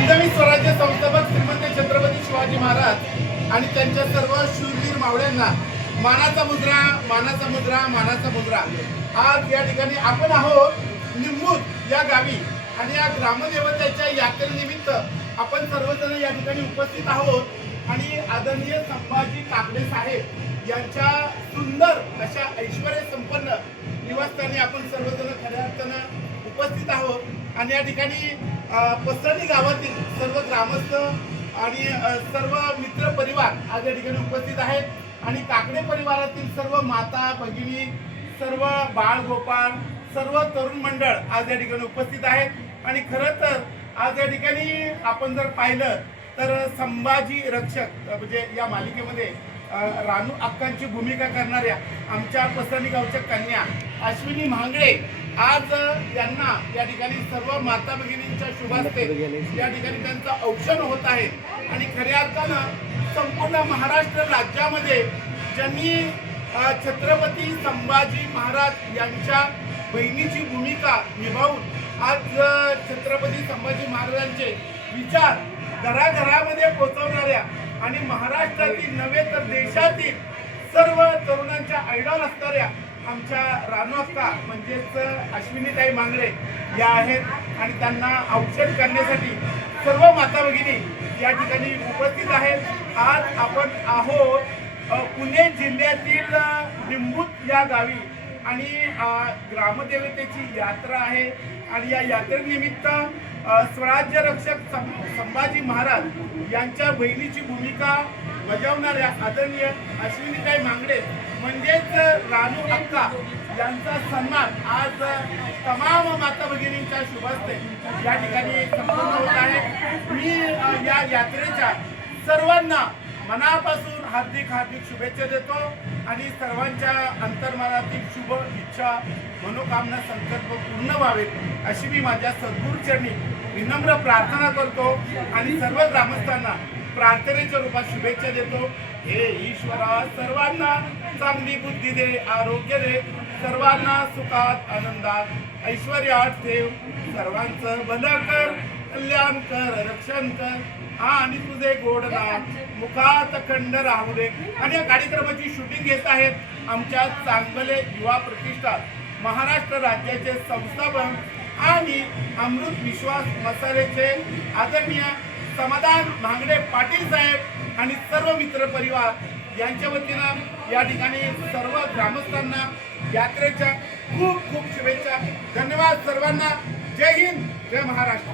हिंदवी स्वराज्य संस्थापक श्रीमंत छत्रपती शिवाजी महाराज आणि त्यांच्या सर्व शूरवीर मावळ्यांना मानाचा मुद्रा मानाचा मुद्रा मानाचा मुद्रा. आज या ठिकाणी आपण आहोत निमूत या गावी आणि या ग्रामदेवतेच्या यात्रेनिमित्त आपण सर्वजण या ठिकाणी उपस्थित आहोत. आणि आदरणीय संभाजी काकडे साहेब यांच्या सुंदर अशा ऐश्वर संपन्न निवासस्थानी आपण सर्वजण खऱ्या अर्थानं उपस्थित आहोत. आणि या ठिकाणी पसरणी गावातील सर्व ग्रामस्थ आणि सर्व मित्र परिवार आज या ठिकाणी उपस्थित आहेत. आणि काकडे परिवारातील सर्व माता भगिनी सर्व बाळ गोपाळ सर्व तरुण मंडळ आज या ठिकाणी उपस्थित आहेत. आणि खरं तर आज या ठिकाणी आपण जर पाहिलं तर संभाजी रक्षक म्हणजे या मालिकेमध्ये रानू अक्कांची भूमिका करणाऱ्या आमच्या पसरणी गावच्या कन्या अश्विनी म्हांगडे आज यांना या ठिकाणी सर्व माता भगिनींच्या शुभास्ते या ठिकाणी त्यांचं औक्षण होत आहे. आणि खऱ्या अर्थानं संपूर्ण महाराष्ट्र राज्यामध्ये ज्यांनी छत्रपती संभाजी महाराज यांच्या बहिणीची भूमिका निभावून आज छत्रपती संभाजी महाराजांचे विचार घराघरामध्ये पोहोचवणाऱ्या आणि महाराष्ट्रातील नव्हे तर देशातील सर्व तरुणांच्या आयडॉल असणाऱ्या आमच्या रानू अक्का म्हणजेच अश्विनीताई मांगडे या आहेत. आणि त्यांना औषध करण्यासाठी सर्व माता भगिनी या ठिकाणी उपस्थित आहेत. आज आपण आहोत पुणे जिल्ह्यातील लिंबूत या गावी. आणि ग्रामदेवतेची यात्रा आहे. आणि या यात्रेनिमित्त स्वराज्य रक्षक सं- संभाजी महाराज यांच्या बहिणीची भूमिका बजावणाऱ्या आदरणीय अश्विनीताई मांगडे म्हणजेच रानू अक्का यांचा सन्मान आज तमाम माता भगिनींच्या शुभस्ते या ठिकाणी संपन्न होत आहे. मी या यात्रेच्या सर्वांना मनापासून हार्दिक हार्दिक शुभेच्छा देतो आणि सर्वांच्या अंतर्मनातील शुभ इच्छा मनोकामना संकल्प पूर्ण व्हावेत अशी मी माझ्या सद्गुरूचरणी विनम्र प्रार्थना करतो आणि सर्व ग्रामस्थांना प्रार्थनेच्या रूपात शुभेच्छा देतो. हे ईश्वरा सर्वांना चांगली बुद्धी दे आरोग्य दे. सर्वांना सुखात आनंदात ऐश्वर्यात ठेव. सर्वांचं भलं कर कल्याण कर रक्षण कर. हा आणि तुझे गोड नाम मुखात खंड राहू दे. आणि या कार्यक्रमाची शूटिंग घेत आहेत आमच्या चांगले युवा प्रतिष्ठान महाराष्ट्र राज्याचे संस्थापक आणि अमृत विश्वास मसालेचे आदरणीय समाधान भांगडे पाटील साहेब आणि सर्व मित्र परिवार यांच्या वतीनं या ठिकाणी सर्व ग्रामस्थांना यात्रेच्या खूप खूप शुभेच्छा. धन्यवाद सर्वांना. जय हिंद. जय महाराष्ट्र.